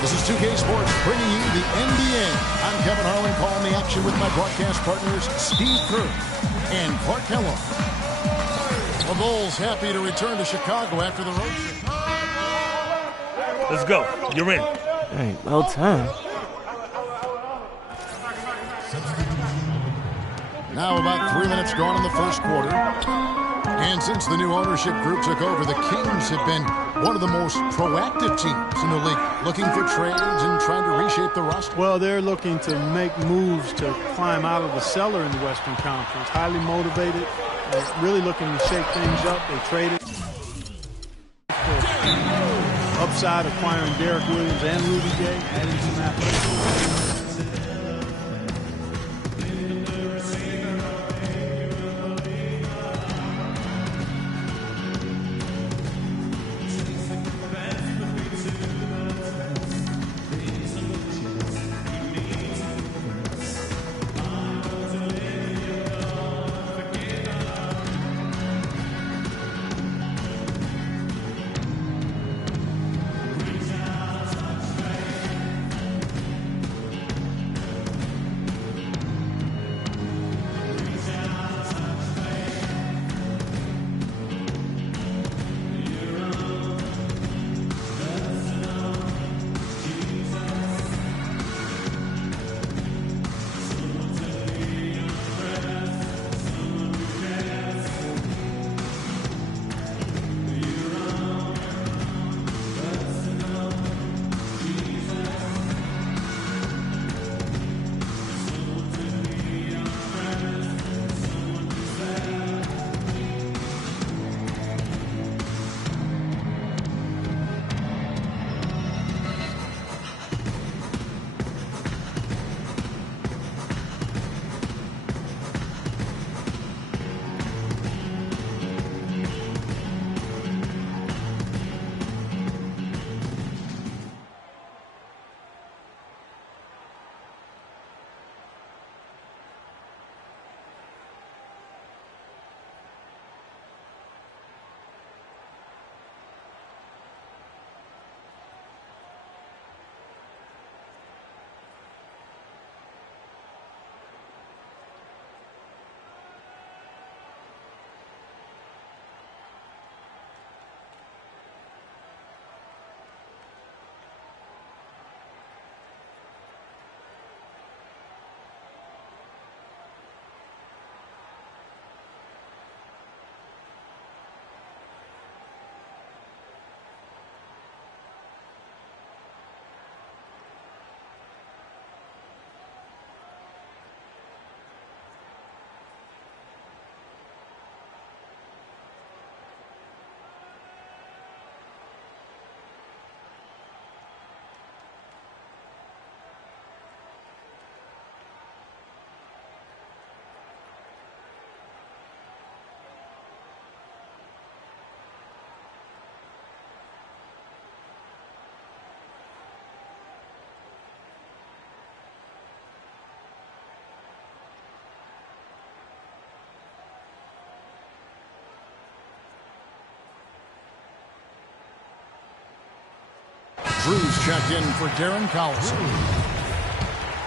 This is 2K Sports bringing you the NBA. I'm Kevin Harlan calling the action with my broadcast partners Steve Kerr and Clark Kellogg. The Bulls happy to return to Chicago after the road trip. Let's go. You're in. Hey, well timed. Now about 3 minutes gone in the first quarter. And since the new ownership group took over, the Kings have been one of the most proactive teams in the league, looking for trades and trying to reshape the roster. Well, they're looking to make moves to climb out of the cellar in the Western Conference. Highly motivated, really looking to shake things up. They traded for upside, acquiring Derek Williams and Rudy Gay, adding some athleticism. Drew's checked in for Darren Collison.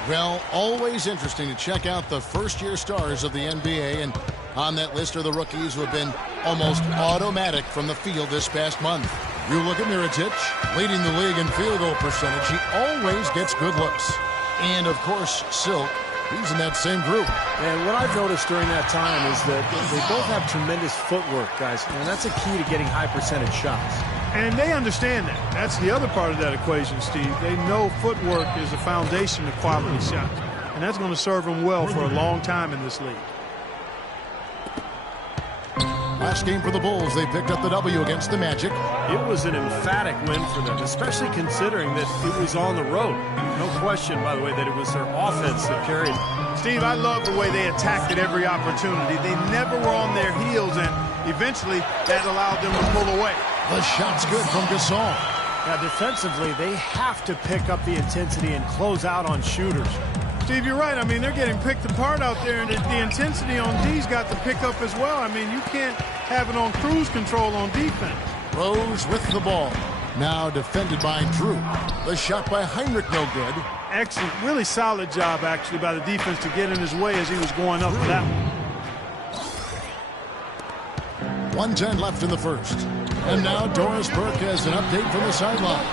Well, always interesting to check out the first-year stars of the NBA, and on that list are the rookies who have been almost automatic from the field this past month. You look at Mirotic, leading the league in field goal percentage. He always gets good looks. And, of course, Silk, he's in that same group. And what I've noticed during that time is that they both have tremendous footwork, guys, and that's a key to getting high percentage shots. And they understand that. That's the other part of that equation, Steve. They know footwork is the foundation of quality shots. And that's going to serve them well for a long time in this league. Last game for the Bulls, they picked up the W against the Magic. It was an emphatic win for them, especially considering that it was on the road. No question, by the way, that it was their offense that carried. Steve, I love the way they attacked at every opportunity. They never were on their heels, and eventually that allowed them to pull away. The shot's good from Gasol. Now, defensively, they have to pick up the intensity and close out on shooters. Steve, you're right. I mean, they're getting picked apart out there, and the intensity on D's got to pick up as well. I mean, you can't have it on cruise control on defense. Rose with the ball. Now defended by Drew. The shot by Heinrich, no good. Excellent, really solid job, actually, by the defense to get in his way as he was going up for that one. 1:10 left in the first. And now Doris Burke has an update from the sideline.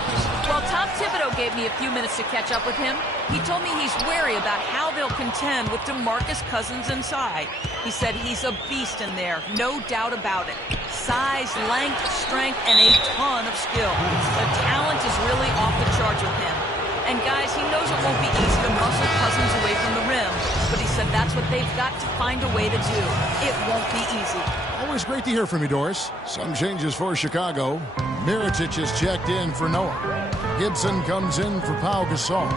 Well, Tom Thibodeau gave me a few minutes to catch up with him. He told me he's wary about how they'll contend with DeMarcus Cousins inside. He said he's a beast in there, no doubt about it. Size, length, strength, and a ton of skill. The talent is really off the charts with him. And guys, he knows it won't be easy to muscle Cousins away from the rim, but he said that's what they've got to find a way to do. It won't be easy. Always great to hear from you, Doris. Some changes for Chicago. Mirotic is checked in for Noah. Gibson comes in for Pau Gasol.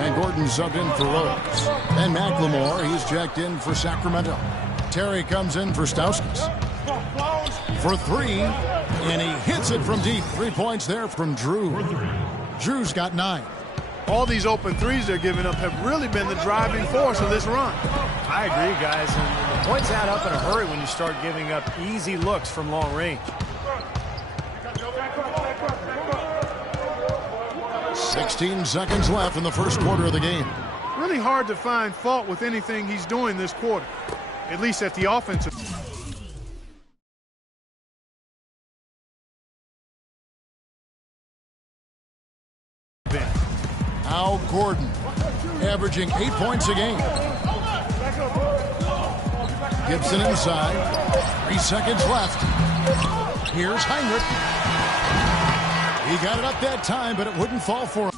And Gordon subbed in for Rose. And McLemore, he's checked in for Sacramento. Terry comes in for Stauskas. For three, and he hits it from deep. 3 points there from Drew. Drew's got 9. All these open threes they're giving up have really been the driving force of this run. I agree, guys. And the points add up in a hurry when you start giving up easy looks from long range. 16 seconds left in the first quarter of the game. Really hard to find fault with anything he's doing this quarter, at least at the offensive. Al Gordon, averaging 8 points a game. Gibson inside. 3 seconds left. Here's Heinrich. He got it up that time, but it wouldn't fall for him.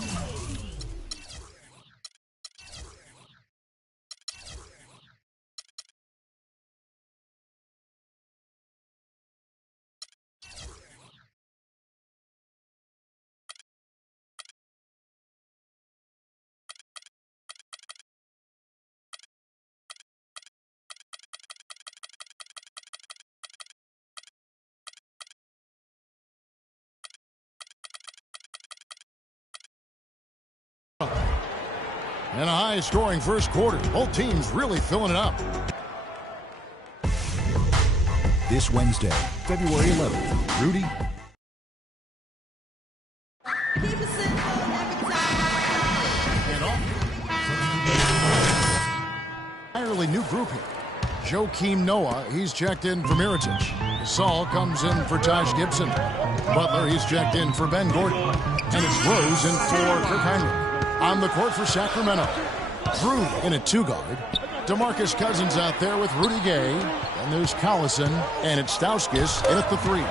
And a high-scoring first quarter. Both teams really filling it up. This Wednesday, February 11th, Rudy. Entirely new group here. Joakim Noah, he's checked in for Mirotic. Gasol comes in for Taj Gibson. Butler, he's checked in for Ben Gordon. And it's Rose in for Kirk Heinrich. On the court for Sacramento. Drew in at 2-guard. DeMarcus Cousins out there with Rudy Gay. And there's Collison. And it's Stauskas in at the 3.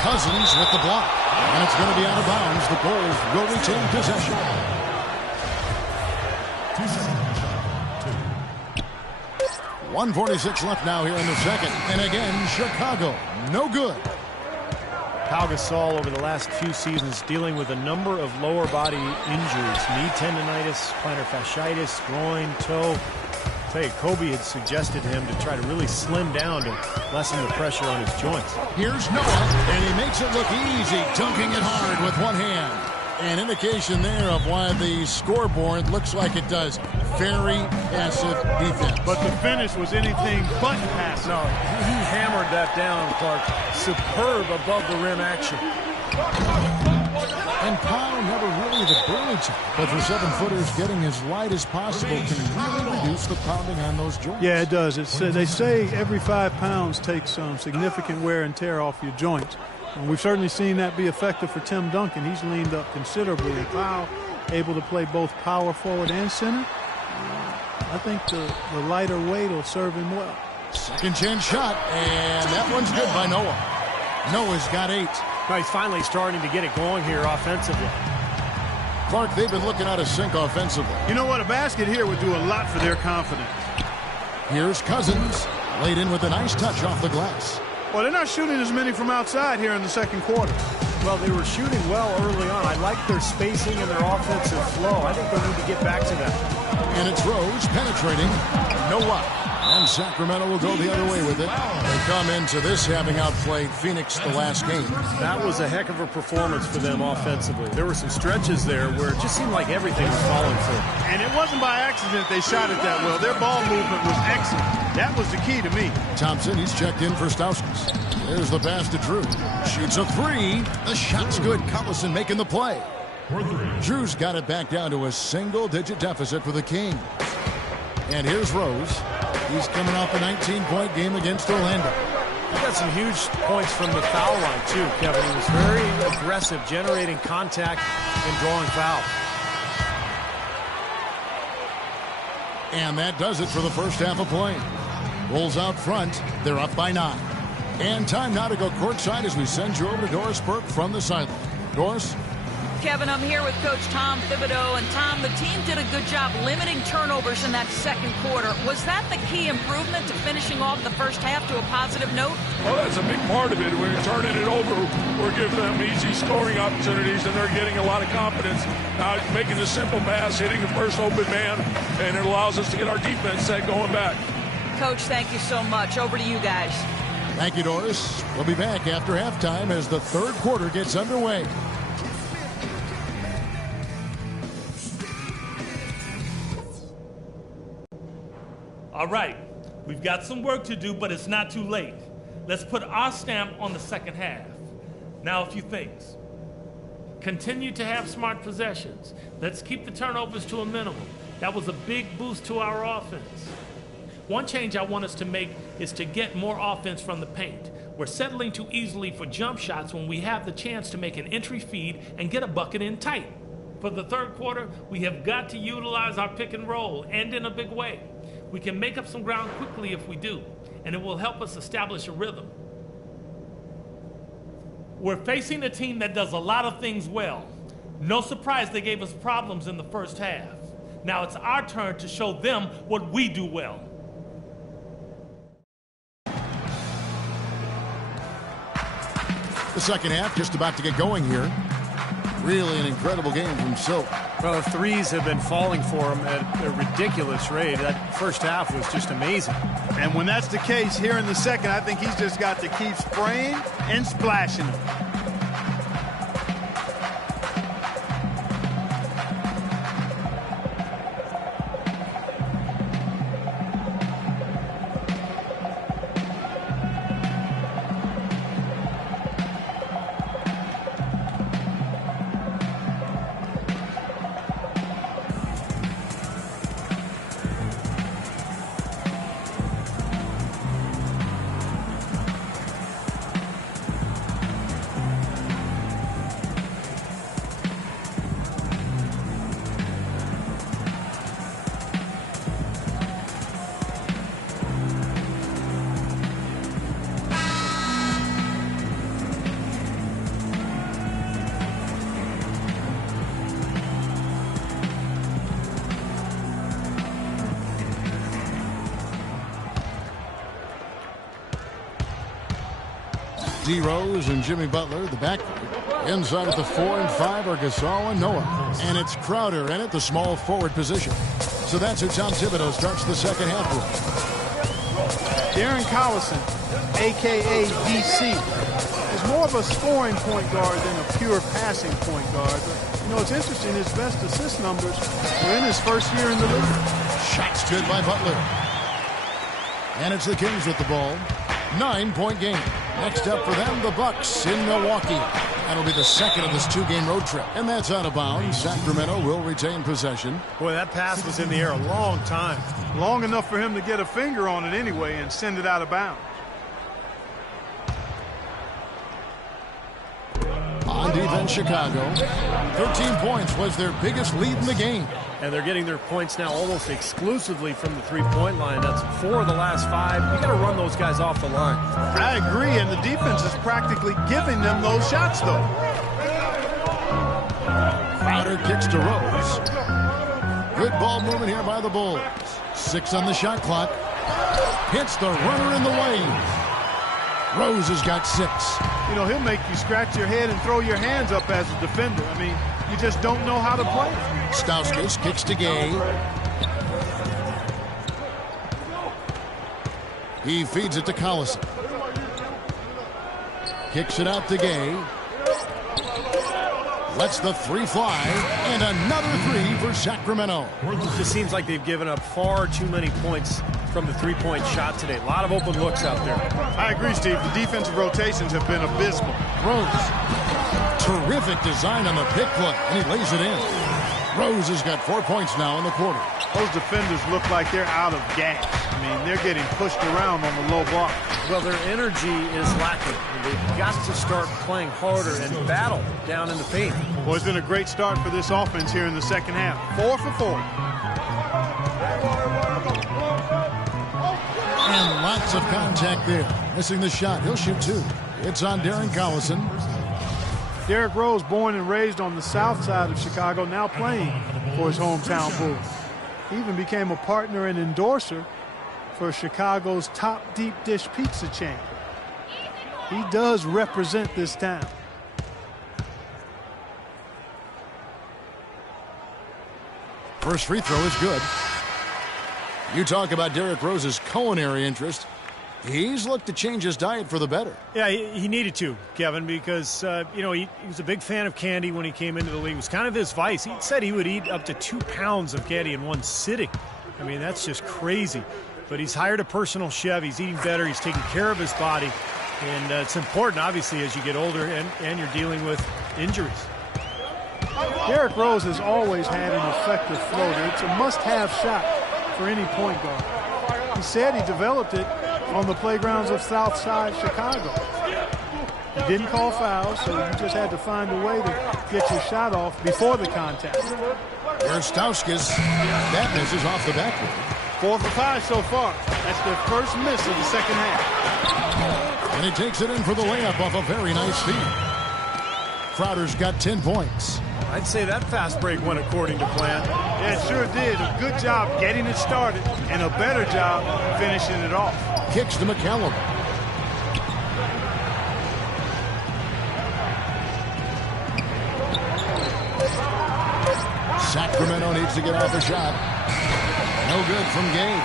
Cousins with the block. And it's going to be out of bounds. The Bulls will retain possession. 1:46 left now here in the second. And again, Chicago, no good. Pau Gasol over the last few seasons dealing with a number of lower body injuries. Knee tendonitis, plantar fasciitis, groin, toe. I'll tell you, Kobe had suggested him to try to really slim down to lessen the pressure on his joints. Here's Noah, and he makes it look easy, dunking it hard with one hand. An indication there of why the scoreboard looks like it does. Very passive defense. But the finish was anything but passive. No, he hammered that down, Clark. Superb above the rim action. And Pau never really the burly type, but for 7-footers, getting as light as possible can really reduce the pounding on those joints. Yeah, it does. They say every 5 pounds takes some significant wear and tear off your joints. And we've certainly seen that be effective for Tim Duncan. He's leaned up considerably. And Pau able to play both power forward and center. I think the lighter weight will serve him well. Second chance shot, and that one's good by Noah. Noah's got 8. Now he's finally starting to get it going here offensively. Clark, they've been looking out of sync offensively. You know what? A basket here would do a lot for their confidence. Here's Cousins, laid in with a nice touch off the glass. Well, they're not shooting as many from outside here in the second quarter. Well, they were shooting well early on. I like their spacing and their offensive flow. I think they need to get back to that. And it's Rose penetrating. No luck. And Sacramento will go the other way with it. They come into this having outplayed Phoenix the last game. That was a heck of a performance for them offensively. There were some stretches there where it just seemed like everything was falling for them. And it wasn't by accident they shot it that well. Their ball movement was excellent. That was the key to me. Thompson, he's checked in for Stauskas. There's the pass to Drew. Shoots a three. The shot's good. Collison making the play. Drew's got it back down to a single-digit deficit for the Kings. And here's Rose. He's coming off a 19-point game against Orlando. He got some huge points from the foul line, too, Kevin. He was very aggressive, generating contact and drawing fouls. And that does it for the first half of play. Bulls out front. They're up by 9. And time now to go courtside as we send you over to Doris Burke from the sideline. Doris? Kevin, I'm here with Coach Tom Thibodeau. And Tom, the team did a good job limiting turnovers in that second quarter. Was that the key improvement to finishing off the first half to a positive note? Well, that's a big part of it. When you're turning it over, we're giving them easy scoring opportunities, and they're getting a lot of confidence. Now, making the simple pass, hitting the first open man, and it allows us to get our defense set going back. Coach, thank you so much. Over to you guys. Thank you, Doris. We'll be back after halftime as the third quarter gets underway. All right, we've got some work to do, but it's not too late. Let's put our stamp on the second half. Now, a few things. Continue to have smart possessions. Let's keep the turnovers to a minimum. That was a big boost to our offense. One change I want us to make is to get more offense from the paint. We're settling too easily for jump shots when we have the chance to make an entry feed and get a bucket in tight. For the third quarter, we have got to utilize our pick and roll, and in a big way. We can make up some ground quickly if we do, and it will help us establish a rhythm. We're facing a team that does a lot of things well. No surprise they gave us problems in the first half. Now it's our turn to show them what we do well. The second half just about to get going here. Really an incredible game from Silk. Well, the threes have been falling for him at a ridiculous rate. That first half was just amazing. And when that's the case here in the second, I think he's just got to keep spraying and splashing them. D. Rose and Jimmy Butler, the backcourt. Inside at the 4 and 5 are Gasol and Noah. And it's Crowder in at the small forward position. So that's who Tom Thibodeau starts the second half with. Darren Collison, a.k.a. DC, is more of a scoring point guard than a pure passing point guard. But, you know, it's interesting, his best assist numbers were in his first year in the league. Shots good by Butler. And it's the Kings with the ball. 9-point game. Next up for them, the Bucks in Milwaukee. That'll be the second of this two-game road trip. And that's out of bounds. Sacramento will retain possession. Boy, that pass was in the air a long time. Long enough for him to get a finger on it anyway and send it out of bounds. On defense, Chicago. 13 points was their biggest lead in the game. And they're getting their points now almost exclusively from the three-point line. That's 4 of the last 5. You got to run those guys off the line. I agree, and the defense is practically giving them those shots, though. Crowder kicks to Rose. Good ball movement here by the Bulls. 6 on the shot clock. Hits the runner in the lane. Rose has got 6. You know, he'll make you scratch your head and throw your hands up as a defender. I mean, you just don't know how to play. Stauskas kicks to Gay. He feeds it to Collison. Kicks it out to Gay. Lets the three fly, and another three for Sacramento. It just seems like they've given up far too many points from the three-point shot today. A lot of open looks out there. I agree, Steve. The defensive rotations have been abysmal. Rose. Terrific design on the pick play, and he lays it in. Rose has got 4 points now in the quarter. Those defenders look like they're out of gas. I mean, they're getting pushed around on the low block. Well, their energy is lacking. They've got to start playing harder and battle down in the paint. Well, it's been a great start for this offense here in the second half. 4 for 4. And lots of contact there. Missing the shot. He'll shoot 2. It's on Darren Collison. Derrick Rose, born and raised on the south side of Chicago, now playing for his hometown Bulls. He even became a partner and endorser for Chicago's top deep dish pizza chain. He does represent this town. First free throw is good. You talk about Derrick Rose's culinary interest. He's looked to change his diet for the better. Yeah, he needed to, Kevin, because, you know, he was a big fan of candy when he came into the league. It was kind of his vice. He said he would eat up to 2 pounds of candy in one sitting. I mean, that's just crazy. But he's hired a personal chef. He's eating better. He's taking care of his body. And it's important, obviously, as you get older and you're dealing with injuries. Derrick Rose has always had an effective floater. It's a must-have shot for any point guard. He said he developed it on the playgrounds of Southside Chicago. He didn't call fouls, so you just had to find a way to get your shot off before the contact. Here's Stauskas. That misses off the backboard. 4 for 5 so far. That's their first miss of the second half. And he takes it in for the layup off a very nice feed. Crowder's got 10 points. I'd say that fast break went according to plan. Yeah, it sure did. A good job getting it started and a better job finishing it off. Kicks to McCallum. Sacramento needs to get off a shot. No good from Gay.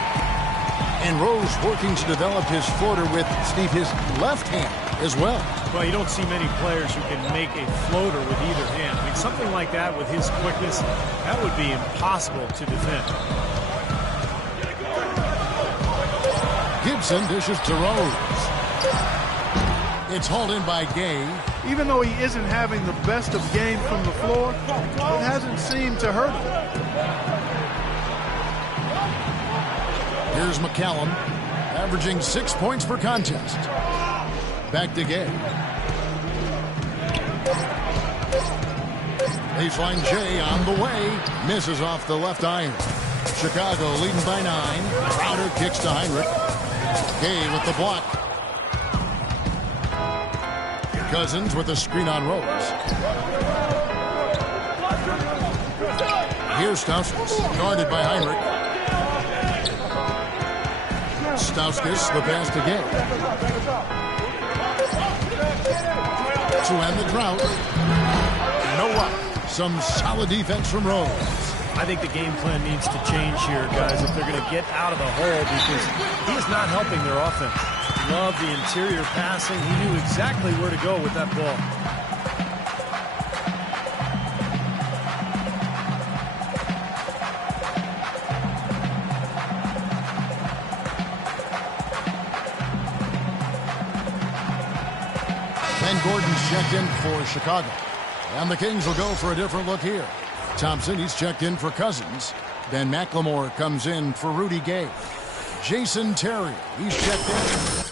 And Rose working to develop his floater with, Steve, his left hand as well. Well, you don't see many players who can make a floater with either hand. I mean, something like that with his quickness, that would be impossible to defend. Gibson dishes to Rose. It's hauled in by Gay. Even though he isn't having the best of game from the floor, it hasn't seemed to hurt him. Here's McCallum, averaging 6 points per contest. Back to Gay. Baseline J on the way. Misses off the left iron. Chicago leading by 9. Crowder kicks to Heinrich. Gay with the block. Cousins with a screen on Rose. Here's Stauskas, guarded by Heinrich. Stauskas, the pass to Gay. To end the drought. No what? Some solid defense from Rose. I think the game plan needs to change here, guys, if they're going to get out of the hole, because he's not helping their offense. Love the interior passing. He knew exactly where to go with that ball. Ben Gordon's checked in for Chicago. And the Kings will go for a different look here. Thompson, he's checked in for Cousins. Ben McLemore comes in for Rudy Gay. Jason Terry, he's checked in.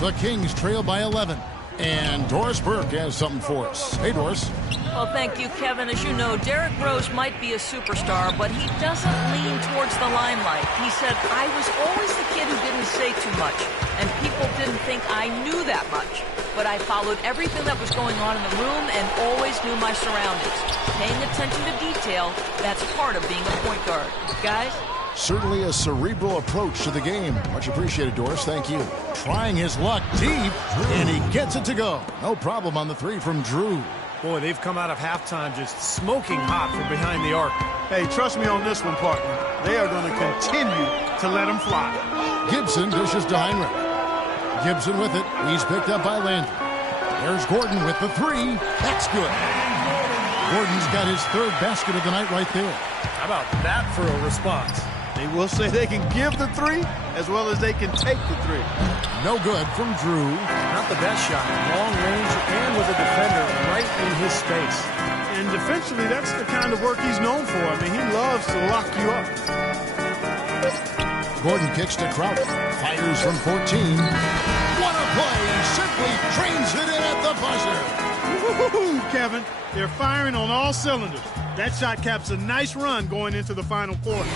The Kings trail by 11. And Doris Burke has something for us. Hey, Doris. Well, thank you, Kevin. As you know, Derrick Rose might be a superstar, but he doesn't lean towards the limelight. He said, I was always the kid who didn't say too much, and people didn't think I knew that much. But I followed everything that was going on in the room and always knew my surroundings. Paying attention to detail, that's part of being a point guard. Guys? Certainly a cerebral approach to the game. Much appreciated, Doris. Thank you. Trying his luck deep, and he gets it to go. No problem on the three from Drew. Boy, they've come out of halftime just smoking hot from behind the arc. Hey, trust me on this one, partner. They are going to continue to let them fly. Gibson dishes to Heinrich. Gibson with it. He's picked up by Landry. There's Gordon with the three. That's good. Gordon's got his third basket of the night right there. How about that for a response? They will say they can give the three as well as they can take the three. No good from Drew. Not the best shot. Long range and with a defender right in his space. And defensively, that's the kind of work he's known for. I mean, he loves to lock you up. Gordon kicks to Crowder. Fires from 14. What a play! Simply trains it in at the buzzer. Woo-hoo-hoo, Kevin. They're firing on all cylinders. That shot caps a nice run going into the final quarter.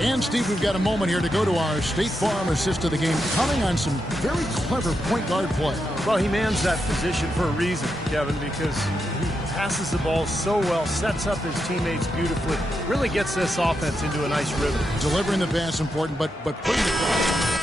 And, Steve, we've got a moment here to go to our State Farm assist of the game, coming on some very clever point guard play. Well, he mans that position for a reason, Kevin, because he passes the ball so well, sets up his teammates beautifully, really gets this offense into a nice rhythm. Delivering the pass important, but putting the cross.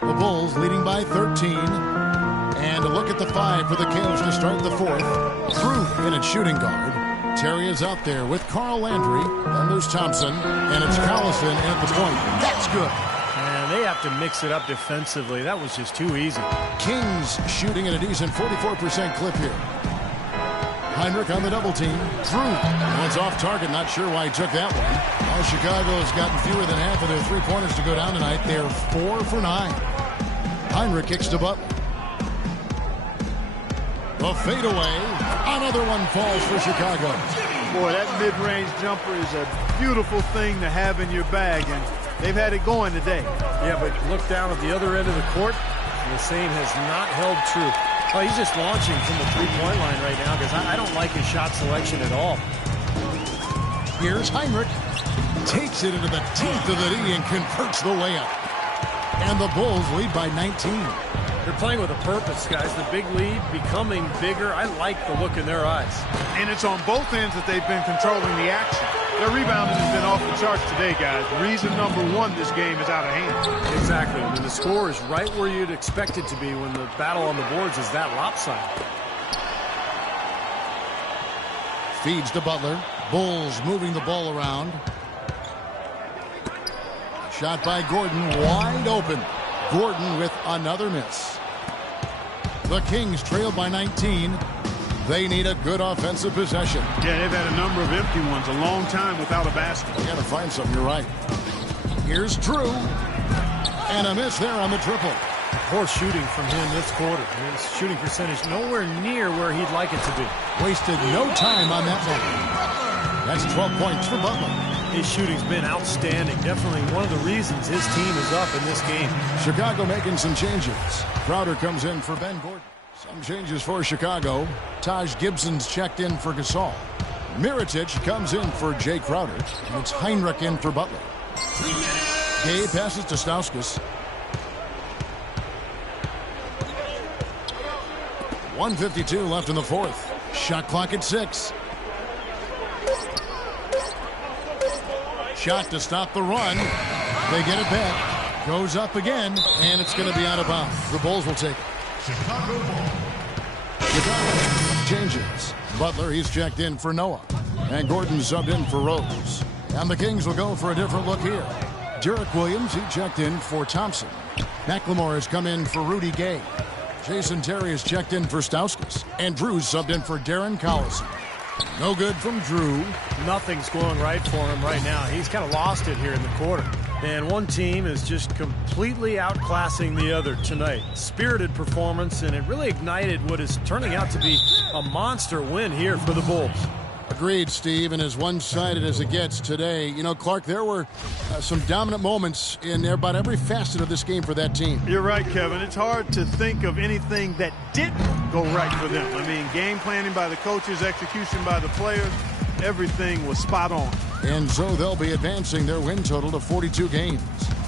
The Bulls leading by 13. And a look at the 5 for the Kings to start the 4th. Drew in at shooting guard. Terry is out there with Carl Landry. Then there's Thompson. And it's Collison in at the point. That's good. And they have to mix it up defensively. That was just too easy. Kings shooting at a decent 44% clip here. Heinrich on the double team. Drew. One's off target. Not sure why he took that one. Well, Chicago has gotten fewer than half of their three-pointers to go down tonight. They're 4 for 9. Heinrich kicks to Butler. The fadeaway. Another one falls for Chicago. Boy, that mid-range jumper is a beautiful thing to have in your bag, and they've had it going today. Yeah, but look down at the other end of the court. The same has not held true. Oh, he's just launching from the three-point line right now because I don't like his shot selection at all. Here's Heinrich. Takes it into the teeth of the D and converts the layup. And the Bulls lead by 19. They're playing with a purpose, guys. The big lead becoming bigger. I like the look in their eyes. And it's on both ends that they've been controlling the action. Their rebounding has been off the charts today, guys. Reason number one, this game is out of hand. Exactly. I mean, the score is right where you'd expect it to be when the battle on the boards is that lopsided. Feeds to Butler. Bulls moving the ball around. Shot by Gordon, wide open. Gordon with another miss. The Kings trail by 19. They need a good offensive possession. Yeah, they've had a number of empty ones, a long time without a basket. They got to find something, you're right. Here's Drew. And a miss there on the triple. Poor shooting from him this quarter. His shooting percentage nowhere near where he'd like it to be. Wasted no time on that one. That's 12 points for Butler. His shooting's been outstanding. Definitely one of the reasons his team is up in this game. Chicago making some changes. Crowder comes in for Ben Gordon. Some changes for Chicago. Taj Gibson's checked in for Gasol. Mirotic comes in for Jay Crowder. And it's Heinrich in for Butler. Gay passes to Stauskas. 1:52 left in the 4th. Shot clock at 6. Shot to stop the run. They get it back. Goes up again, and it's going to be out of bounds. The Bulls will take it. Chicago changes. Butler, he's checked in for Noah. And Gordon subbed in for Rose. And the Kings will go for a different look here. Derek Williams, he checked in for Thompson. McLemore has come in for Rudy Gay. Jason Terry has checked in for Stauskas. And Drew's subbed in for Darren Collison. No good from Drew. Nothing's going right for him right now. He's kind of lost it here in the quarter. And one team is just completely outclassing the other tonight. Spirited performance, and it really ignited what is turning out to be a monster win here for the Bulls. Agreed, Steve, and as one-sided as it gets today. You know, Clark, there were some dominant moments in about every facet of this game for that team. You're right, Kevin. It's hard to think of anything that didn't go right for them. I mean, game planning by the coaches, execution by the players, everything was spot on. And so they'll be advancing their win total to 42 games.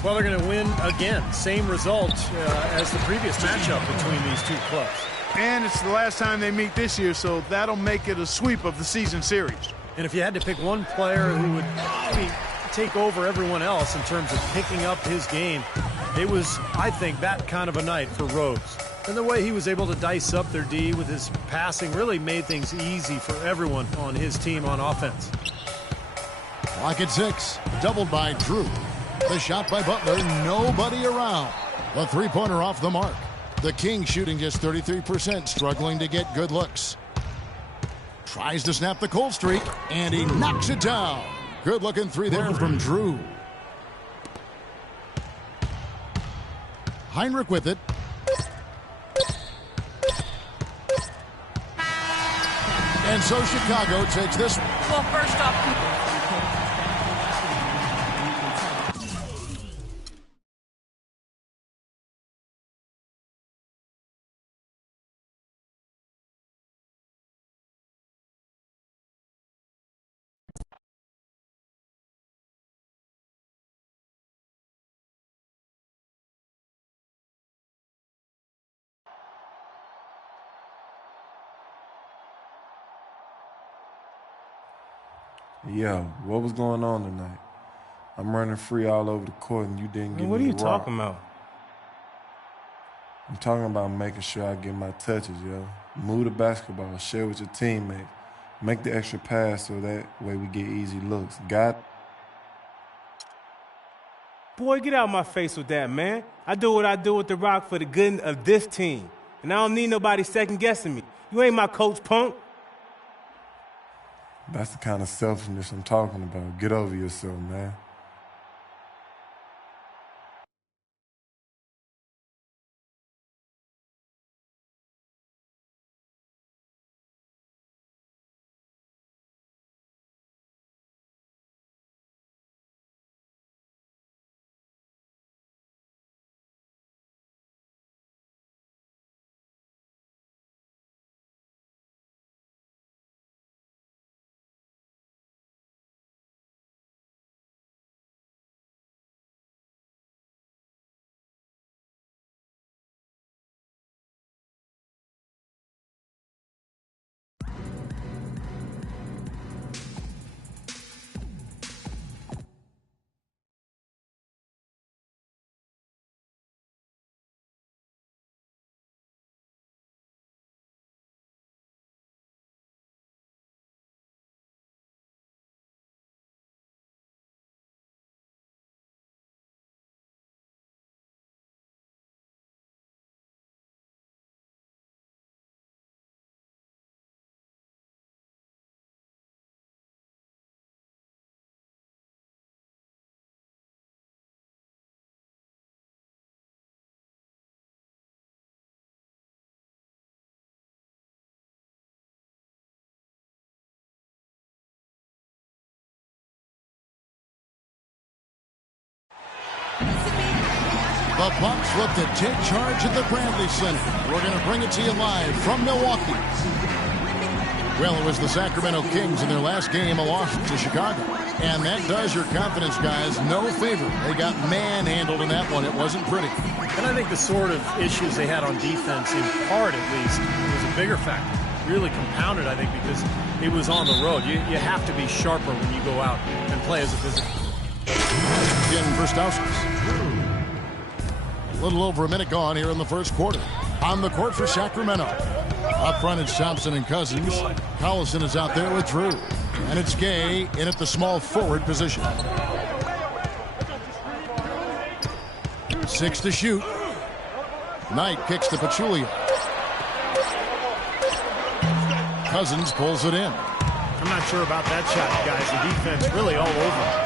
Well, they're going to win again. Same result as the previous matchup between these two clubs. And it's the last time they meet this year, so that'll make it a sweep of the season series. And if you had to pick one player who would maybe take over everyone else in terms of picking up his game, it was, I think, that kind of a night for Rose. And the way he was able to dice up their D with his passing really made things easy for everyone on his team on offense. Clock at 6, doubled by Drew. The shot by Butler, nobody around. The three-pointer off the mark. The Kings shooting just 33%, struggling to get good looks. Tries to snap the cold streak, and he knocks it down. Good-looking three there from Drew. Heinrich with it. And so Chicago takes this one. Well, first off, Yo, what was going on tonight? I'm running free all over the court and you didn't give me What are you the rock. talking about? I'm talking about making sure I get my touches, yo. Move the basketball, share with your teammates. Make the extra pass so that way we get easy looks. Got it? Boy, get out my face with that, man. I do what I do with the rock for the good of this team. And I don't need nobody second-guessing me. You ain't my coach, punk. That's the kind of selfishness I'm talking about. Get over yourself, man. The Bucks look to take charge at the Bradley Center. We're going to bring it to you live from Milwaukee. Well, it was the Sacramento Kings in their last game, a loss to Chicago. And that does your confidence guys no favor. They got manhandled in that one. It wasn't pretty. And I think the sort of issues they had on defense, in part at least, was a bigger factor. Really compounded, I think, because it was on the road. You have to be sharper when you go out and play as a visitor. Again for Stauskas. A little over a minute gone here in the first quarter. On the court for Sacramento. Up front, it's Thompson and Cousins. Collison is out there with Drew. And it's Gay in at the small forward position. 6 to shoot. Knight kicks to Pachulia. Cousins pulls it in. I'm not sure about that shot, guys. The defense really all over.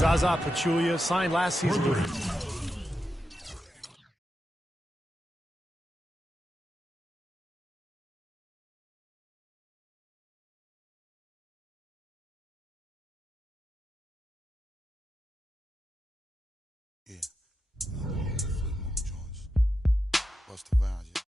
Zaza Pachulia signed last season with Yeah. Flip more joints. Bust the rounds, yeah.